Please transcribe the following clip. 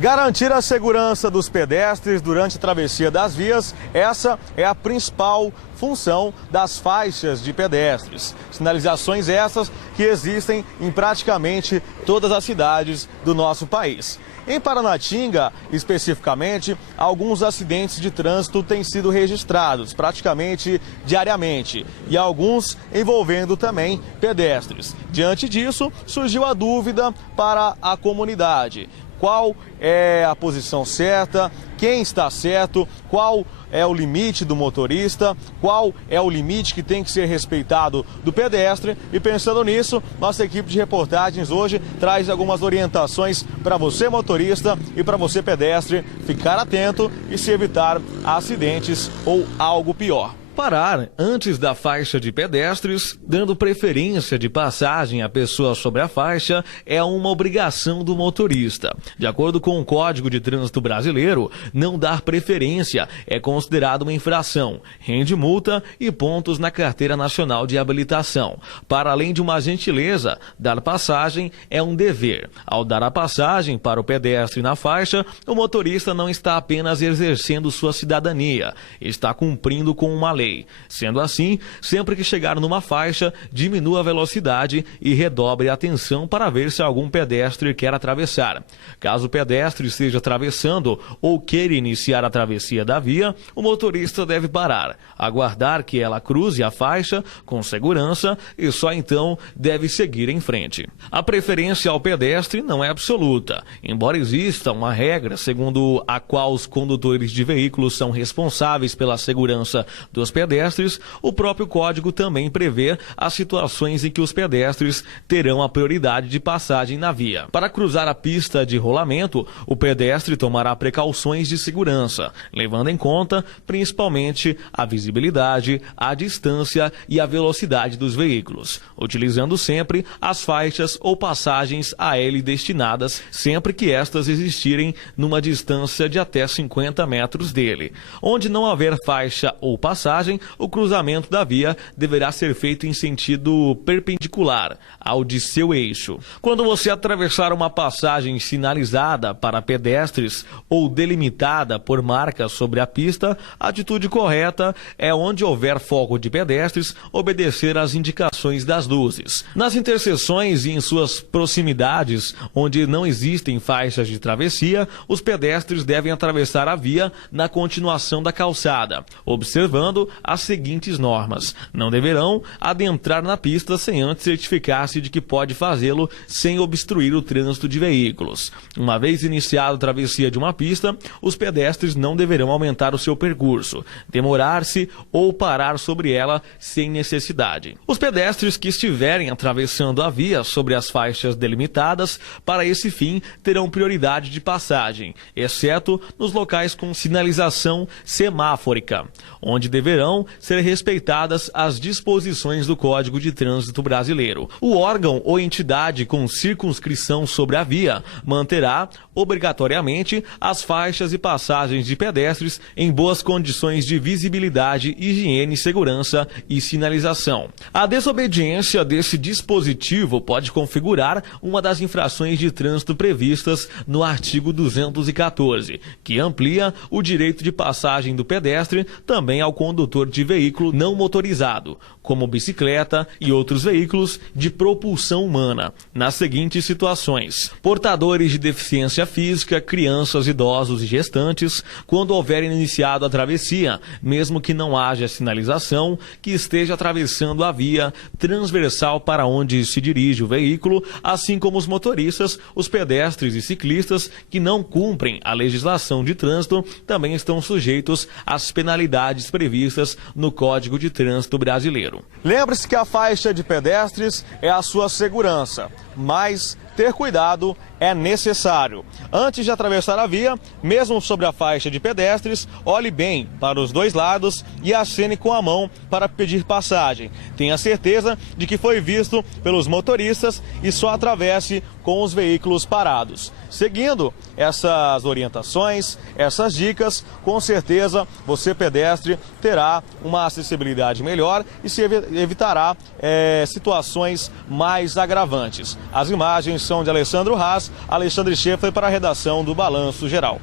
Garantir a segurança dos pedestres durante a travessia das vias, essa é a principal função das faixas de pedestres. Sinalizações essas que existem em praticamente todas as cidades do nosso país. Em Paranatinga, especificamente, alguns acidentes de trânsito têm sido registrados praticamente diariamente e alguns envolvendo também pedestres. Diante disso, surgiu a dúvida para a comunidade. Qual é a posição certa, quem está certo, qual é o limite do motorista, qual é o limite que tem que ser respeitado do pedestre. E pensando nisso, nossa equipe de reportagens hoje traz algumas orientações para você motorista e para você pedestre ficar atento e se evitar acidentes ou algo pior. Parar antes da faixa de pedestres, dando preferência de passagem à pessoa sobre a faixa, é uma obrigação do motorista. De acordo com o Código de Trânsito Brasileiro, não dar preferência é considerado uma infração, rende multa e pontos na Carteira Nacional de Habilitação. Para além de uma gentileza, dar passagem é um dever. Ao dar a passagem para o pedestre na faixa, o motorista não está apenas exercendo sua cidadania, está cumprindo com uma lei. Sendo assim, sempre que chegar numa faixa, diminua a velocidade e redobre a atenção para ver se algum pedestre quer atravessar. Caso o pedestre esteja atravessando ou queira iniciar a travessia da via, o motorista deve parar, aguardar que ela cruze a faixa com segurança e só então deve seguir em frente. A preferência ao pedestre não é absoluta, embora exista uma regra segundo a qual os condutores de veículos são responsáveis pela segurança dos pedestres, o próprio código também prevê as situações em que os pedestres terão a prioridade de passagem na via. Para cruzar a pista de rolamento, o pedestre tomará precauções de segurança, levando em conta principalmente a visibilidade, a distância e a velocidade dos veículos, utilizando sempre as faixas ou passagens a ele destinadas, sempre que estas existirem numa distância de até 50 metros dele. Onde não houver faixa ou passagem, o cruzamento da via deverá ser feito em sentido perpendicular ao de seu eixo. Quando você atravessar uma passagem sinalizada para pedestres ou delimitada por marcas sobre a pista, a atitude correta é, onde houver foco de pedestres, obedecer às indicações das luzes. Nas interseções e em suas proximidades, onde não existem faixas de travessia, os pedestres devem atravessar a via na continuação da calçada, observando as seguintes normas: não deverão adentrar na pista sem antes certificar-se de que pode fazê-lo sem obstruir o trânsito de veículos. Uma vez iniciada a travessia de uma pista, os pedestres não deverão aumentar o seu percurso, demorar-se ou parar sobre ela sem necessidade. Os pedestres que estiverem atravessando a via sobre as faixas delimitadas, para esse fim, terão prioridade de passagem, exceto nos locais com sinalização semáforica, onde deverão ser respeitadas as disposições do Código de Trânsito Brasileiro. O órgão ou entidade com circunscrição sobre a via manterá, obrigatoriamente, as faixas e passagens de pedestres em boas condições de visibilidade, higiene, segurança e sinalização. A desobediência desse dispositivo pode configurar uma das infrações de trânsito previstas no artigo 214, que amplia o direito de passagem do pedestre também ao condutor de veículo não motorizado, como bicicleta e outros veículos de propulsão humana, nas seguintes situações: portadores de deficiência física, crianças, idosos e gestantes, quando houverem iniciado a travessia, mesmo que não haja sinalização, que esteja atravessando a via transversal para onde se dirige o veículo, assim como os motoristas, os pedestres e ciclistas que não cumprem a legislação de trânsito também estão sujeitos às penalidades previstas no Código de Trânsito Brasileiro. Lembre-se que a faixa de pedestres é a sua segurança, mas ter cuidado é necessário. Antes de atravessar a via, mesmo sobre a faixa de pedestres, olhe bem para os dois lados e acene com a mão para pedir passagem. Tenha certeza de que foi visto pelos motoristas e só atravesse com os veículos parados. Seguindo essas orientações, essas dicas, com certeza você pedestre terá uma acessibilidade melhor e se evitará situações mais agravantes. As imagens produção de Alessandro Haas, Alexandre Schaeffer para a redação do Balanço Geral.